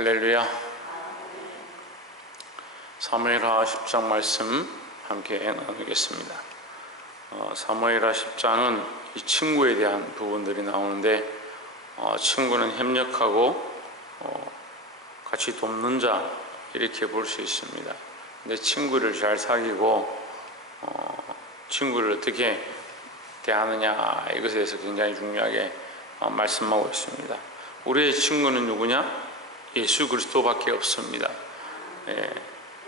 할렐루야. 사무엘하 10장 말씀 함께 나누겠습니다. 사무엘하 10장은 이 친구에 대한 부분들이 나오는데, 친구는 협력하고 같이 돕는 자, 이렇게 볼 수 있습니다. 근데 친구를 잘 사귀고 친구를 어떻게 대하느냐, 이것에 대해서 굉장히 중요하게 말씀하고 있습니다. 우리의 친구는 누구냐? 예수 그리스도밖에 없습니다.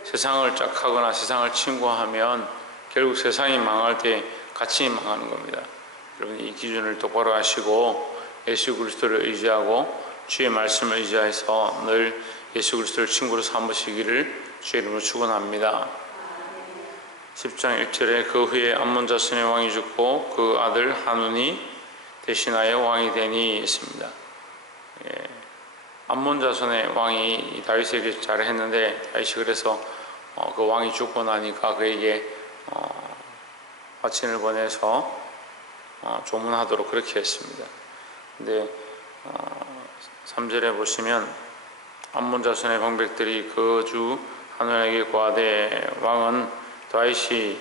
세상을 짝하거나 세상을 친구하면 결국 세상이 망할 때 같이 망하는 겁니다. 여러분, 이 기준을 똑바로 하시고 예수 그리스도를 의지하고 주의 말씀을 의지해서 늘 예수 그리스도를 친구로 삼으시기를 주의 이름으로 축원합니다. 10장 1절에 그 후에 암몬 자손의 왕이 죽고 그 아들 하눈이 대신하여 왕이 되니 있습니다. 암몬 자손의 왕이 다윗에게 잘했는데, 다윗이 그래서 그 왕이 죽고 나니까 그에게 화친을 보내서 조문하도록 그렇게 했습니다. 근데 3절에 보시면 암몬 자손의 방백들이 그 주 하눈에게 고하되 왕은 다윗이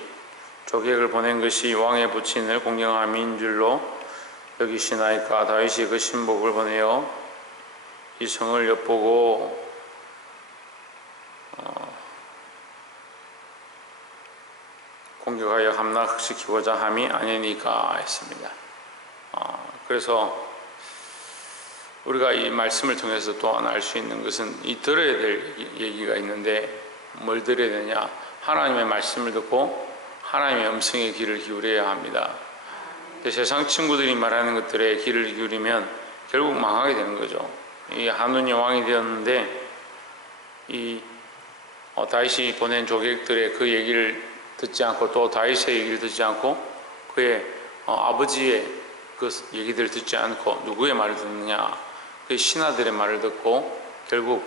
조객을 보낸 것이 왕의 부친을 공경함인 줄로 여기시나이까. 다윗이 그 신복을 보내어 이 성을 엿보고 공격하여 함락시키고자 함이 아니니까 했습니다. 그래서 우리가 이 말씀을 통해서 또한 알 수 있는 것은 이 들어야 될 얘기가 있는데, 뭘 들어야 되냐? 하나님의 말씀을 듣고 하나님의 음성에 귀를 기울여야 합니다. 세상 친구들이 말하는 것들에 귀를 기울이면 결국 망하게 되는 거죠. 이 하눈이 왕이 되었는데, 다윗이 보낸 조객들의 그 얘기를 듣지 않고, 또 다윗의 얘기를 듣지 않고, 그의 아버지의 그 얘기들을 듣지 않고 누구의 말을 듣느냐? 그 신하들의 말을 듣고 결국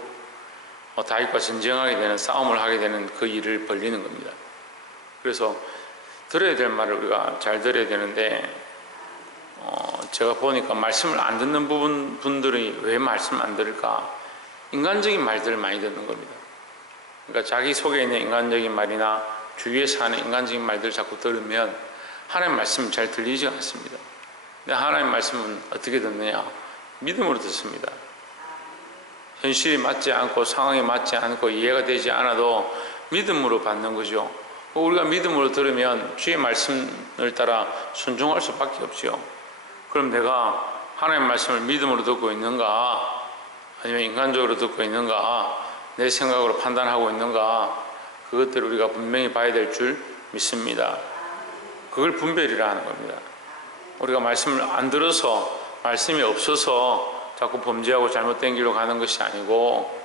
다윗과 전쟁하게 되는, 싸움을 하게 되는 그 일을 벌리는 겁니다. 그래서 들어야 될 말을 우리가 잘 들어야 되는데, 제가 보니까 말씀을 안 듣는 분들이 왜 말씀을 안 들을까? 인간적인 말들을 많이 듣는 겁니다. 그러니까 자기 속에 있는 인간적인 말이나 주위에서 하는 인간적인 말들을 자꾸 들으면 하나님 말씀은 잘 들리지 않습니다. 근데 하나님 말씀은 어떻게 듣느냐? 믿음으로 듣습니다. 현실이 맞지 않고 상황이 맞지 않고 이해가 되지 않아도 믿음으로 받는 거죠. 우리가 믿음으로 들으면 주의 말씀을 따라 순종할 수밖에 없죠. 그럼 내가 하나님 말씀을 믿음으로 듣고 있는가, 아니면 인간적으로 듣고 있는가, 내 생각으로 판단하고 있는가, 그것들을 우리가 분명히 봐야 될 줄 믿습니다. 그걸 분별이라 하는 겁니다. 우리가 말씀을 안 들어서, 말씀이 없어서 자꾸 범죄하고 잘못된 길로 가는 것이 아니고,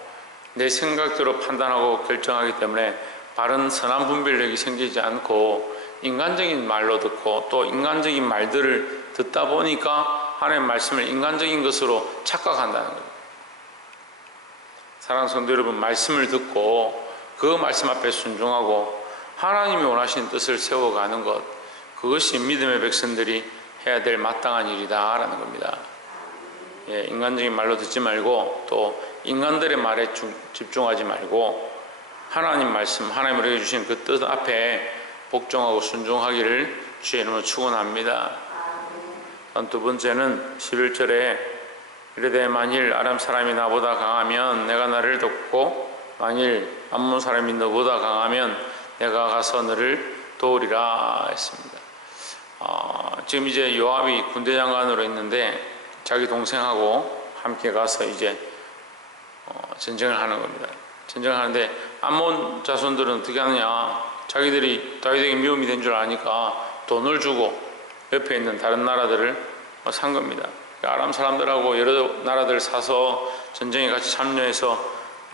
내 생각대로 판단하고 결정하기 때문에 바른 선한 분별력이 생기지 않고 인간적인 말로 듣고, 또 인간적인 말들을 듣다 보니까 하나님의 말씀을 인간적인 것으로 착각한다는 거예요. 사랑하는 성도 여러분, 말씀을 듣고 그 말씀 앞에 순종하고 하나님이 원하시는 뜻을 세워가는 것, 그것이 믿음의 백성들이 해야 될 마땅한 일이다 라는 겁니다. 인간적인 말로 듣지 말고, 또 인간들의 말에 집중하지 말고 하나님 말씀, 하나님을 우리에게 주신 그 뜻 앞에 복종하고 순종하기를 주의 이름으로 축원합니다. 두 번째는 11절에 이르되 만일 아람 사람이 나보다 강하면 내가 나를 돕고, 만일 암몬 사람이 너보다 강하면 내가 가서 너를 도우리라 했습니다. 지금 이제 요압이 군대 장관으로 있는데 자기 동생하고 함께 가서 이제 전쟁을 하는 겁니다. 전쟁을 하는데 암몬 자손들은 어떻게 하느냐? 자기들이 다윗에게 미움이 된 줄 아니까 돈을 주고 옆에 있는 다른 나라들을 산 겁니다. 아람 사람들하고 여러 나라들을 사서 전쟁에 같이 참여해서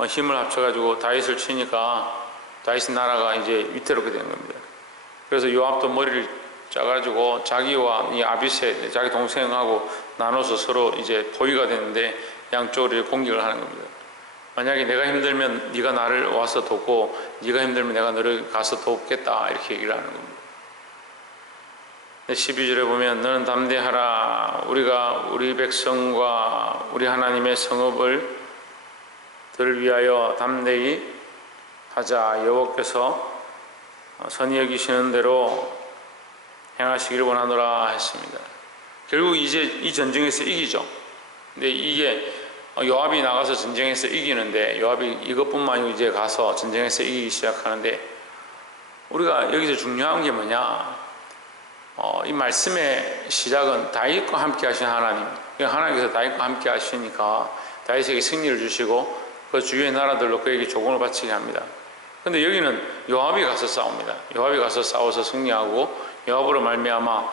힘을 합쳐가지고 다윗을 치니까 다윗 나라가 이제 위태롭게 되는 겁니다. 그래서 요압도 머리를 짜가지고 자기와 이 아비새, 자기 동생하고 나눠서 서로 이제 포위가 되는데 양쪽으로 공격을 하는 겁니다. 만약에 내가 힘들면 네가 나를 와서 돕고, 네가 힘들면 내가 너를 가서 돕겠다, 이렇게 얘기를 하는 겁니다. 12절에 보면 너는 담대하라. 우리가 우리 백성과 우리 하나님의 성읍을 들을 위하여 담대히 하자. 여호와께서 선히 여기시는 대로 행하시기를 원하노라 했습니다. 결국 이제 이 전쟁에서 이기죠. 근데 이게 요압이 나가서 전쟁에서 이기는데, 요압이 이것뿐만 아니고 이제 가서 전쟁에서 이기기 시작하는데, 우리가 여기서 중요한 게 뭐냐, 이 말씀의 시작은 다윗과 함께 하신 하나님, 하나님께서 다윗과 함께 하시니까 다윗에게 승리를 주시고 그 주위의 나라들로 그에게 조공을 바치게 합니다. 근데 여기는 요압이 가서 싸웁니다. 요압이 가서 싸워서 승리하고, 요압으로 말미암아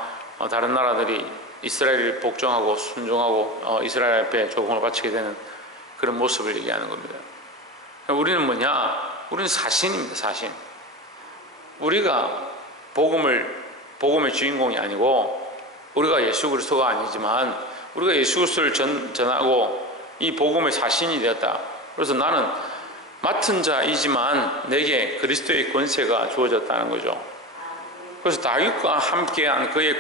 다른 나라들이 이스라엘을 복종하고 순종하고 이스라엘 앞에 조공을 바치게 되는 그런 모습을 얘기하는 겁니다. 우리는 뭐냐? 우리는 사신입니다. 사신. 우리가 복음의 주인공이 아니고, 우리가 예수 그리스도가 아니지만 우리가 예수 그리스도를 전하고 이 복음의 사신이 되었다. 그래서 나는 맡은 자이지만 내게 그리스도의 권세가 주어졌다는 거죠. 그래서 다윗과 함께한 그의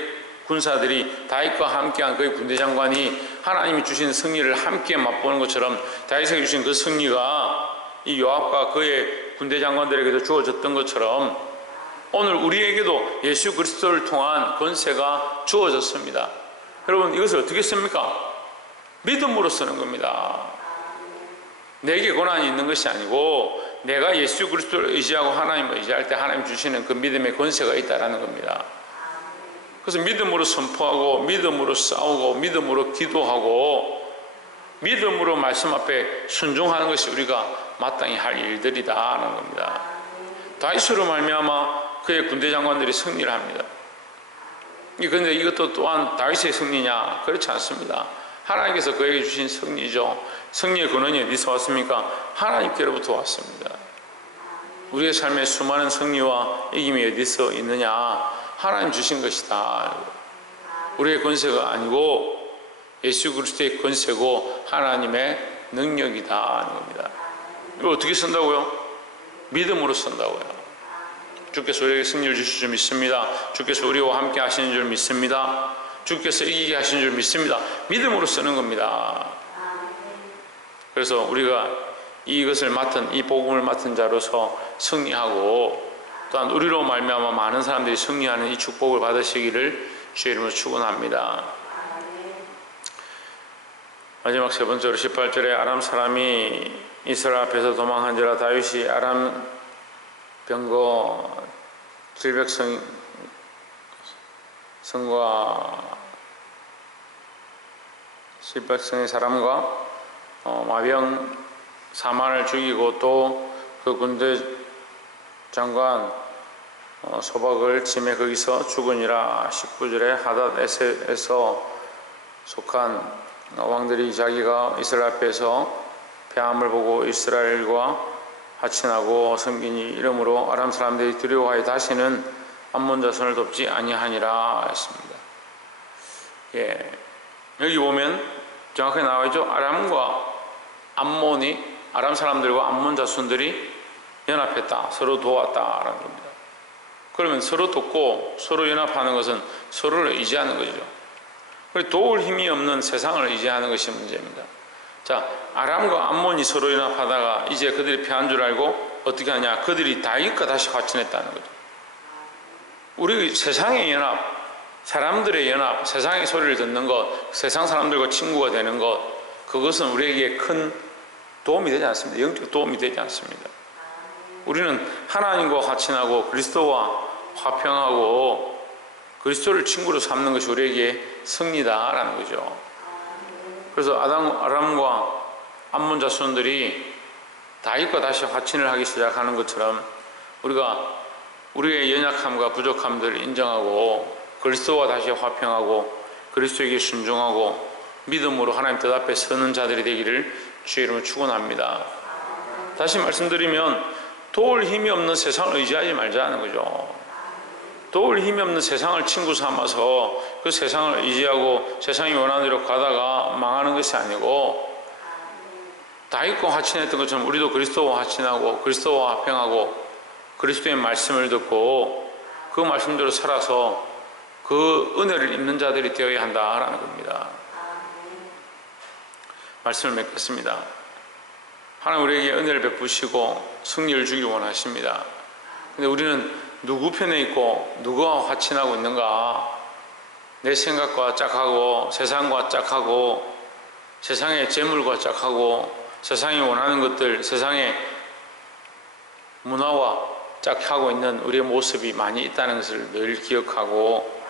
군사들이, 다윗과 함께한 그의 군대 장관이 하나님이 주신 승리를 함께 맛보는 것처럼, 다윗에게 주신 그 승리가 이 요압과 그의 군대 장관들에게도 주어졌던 것처럼 오늘 우리에게도 예수 그리스도를 통한 권세가 주어졌습니다. 여러분, 이것을 어떻게 씁니까? 믿음으로 쓰는 겁니다. 내게 권한이 있는 것이 아니고, 내가 예수 그리스도를 의지하고 하나님을 의지할 때 하나님 주시는 그 믿음의 권세가 있다는 겁니다. 그래서 믿음으로 선포하고, 믿음으로 싸우고, 믿음으로 기도하고, 믿음으로 말씀 앞에 순종하는 것이 우리가 마땅히 할 일들이다라는 겁니다. 다윗으로 말미암아 그의 군대 장관들이 승리를 합니다. 그런데 이것도 또한 다윗의 승리냐? 그렇지 않습니다. 하나님께서 그에게 주신 승리죠. 승리의 근원이 어디서 왔습니까? 하나님께로부터 왔습니다. 우리의 삶의 수많은 승리와 이김이 어디서 있느냐? 하나님 주신 것이다. 우리의 권세가 아니고 예수 그리스도의 권세고 하나님의 능력이다 하는 겁니다. 이걸 어떻게 쓴다고요? 믿음으로 쓴다고요. 주께서 우리에게 승리를 주실 줄 믿습니다. 주께서 우리와 함께 하시는 줄 믿습니다. 주께서 이기게 하시는 줄 믿습니다. 믿음으로 쓰는 겁니다. 그래서 우리가 이것을 맡은, 이 복음을 맡은 자로서 승리하고, 또한 우리로 말미암아 많은 사람들이 승리하는 이 축복을 받으시기를 주의 이름으로 축원합니다. 마지막 세 번째로 18절에 아람 사람이 이스라엘 앞에서 도망한지라 다윗이 아람 병거 700성과 사람과 마병 4만을 죽이고, 또 그 군대 장관 소박을 침해 거기서 죽으니라. 19절에 하닷에서 속한 왕들이 자기가 이스라엘 앞에서 패함을 보고 이스라엘과 하친하고 섬기니 이러므로 아람 사람들이 두려워하여 다시는 암몬 자손을 돕지 아니하니라 했습니다. 예, 여기 보면 정확하게 나와 있죠. 아람과 암몬이, 아람 사람들과 암몬 자손들이 연합했다, 서로 도왔다라는 겁니다. 그러면 서로 돕고 서로 연합하는 것은 서로를 의지하는 거죠. 그리고 도울 힘이 없는 세상을 의지하는 것이 문제입니다. 자, 아람과 암몬이 서로 연합하다가 이제 그들이 패한 줄 알고 어떻게 하냐? 그들이 다윗과 다시 화친했다는 거죠. 우리 세상의 연합, 사람들의 연합, 세상의 소리를 듣는 것, 세상 사람들과 친구가 되는 것, 그것은 우리에게 큰 도움이 되지 않습니다. 영적 도움이 되지 않습니다. 우리는 하나님과 화친하고 그리스도와 화평하고 그리스도를 친구로 삼는 것이 우리에게 승리다라는 거죠. 그래서 아람과 암몬 자손들이 다윗과 다시 화친을 하기 시작하는 것처럼 우리가 우리의 연약함과 부족함들을 인정하고 그리스도와 다시 화평하고 그리스도에게 순종하고 믿음으로 하나님 뜻 앞에 서는 자들이 되기를 주의 이름으로 축원합니다. 다시 말씀드리면 도울 힘이 없는 세상을 의지하지 말자는 거죠. 도울 힘이 없는 세상을 친구 삼아서 그 세상을 의지하고 세상이 원하는 대로 가다가 망하는 것이 아니고, 다윗과 화친했던 것처럼 우리도 그리스도와 화친하고 그리스도와 화평하고 그리스도의 말씀을 듣고 그 말씀대로 살아서 그 은혜를 입는 자들이 되어야 한다라는 겁니다. 말씀을 맺겠습니다. 하나님 우리에게 은혜를 베푸시고 승리를 주기 원하십니다. 근데 우리는 누구 편에 있고 누구와 화친하고 있는가? 내 생각과 짝하고 세상과 짝하고 세상의 재물과 짝하고 세상이 원하는 것들, 세상의 문화와 짝하고 있는 우리의 모습이 많이 있다는 것을 늘 기억하고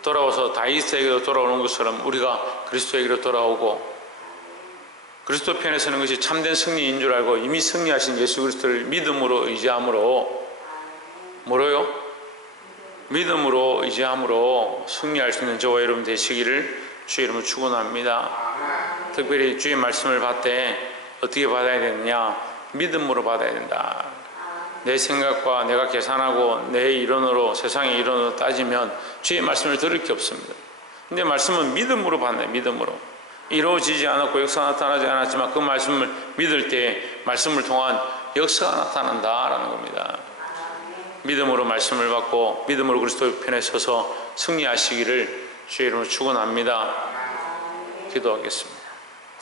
돌아와서 다윗에게로 돌아오는 것처럼 우리가 그리스도에게로 돌아오고 그리스도 편에 서는 것이 참된 승리인 줄 알고 이미 승리하신 예수 그리스도를 믿음으로 의지함으로 뭐로요? 믿음으로 의지함으로 승리할 수 있는 저와 여러분 되시기를 주의 이름으로 축원합니다. 특별히 주의 말씀을 받을 때 어떻게 받아야 되느냐? 믿음으로 받아야 된다. 내 생각과 내가 계산하고 내 이론으로 세상의 이론으로 따지면 주의 말씀을 들을 게 없습니다. 근데 말씀은 믿음으로 받네. 믿음으로 이루어지지 않았고 역사가 나타나지 않았지만 그 말씀을 믿을 때 말씀을 통한 역사가 나타난다라는 겁니다. 믿음으로 말씀을 받고 믿음으로 그리스도 편에 서서 승리하시기를 주의 이름으로 축원합니다. 기도하겠습니다.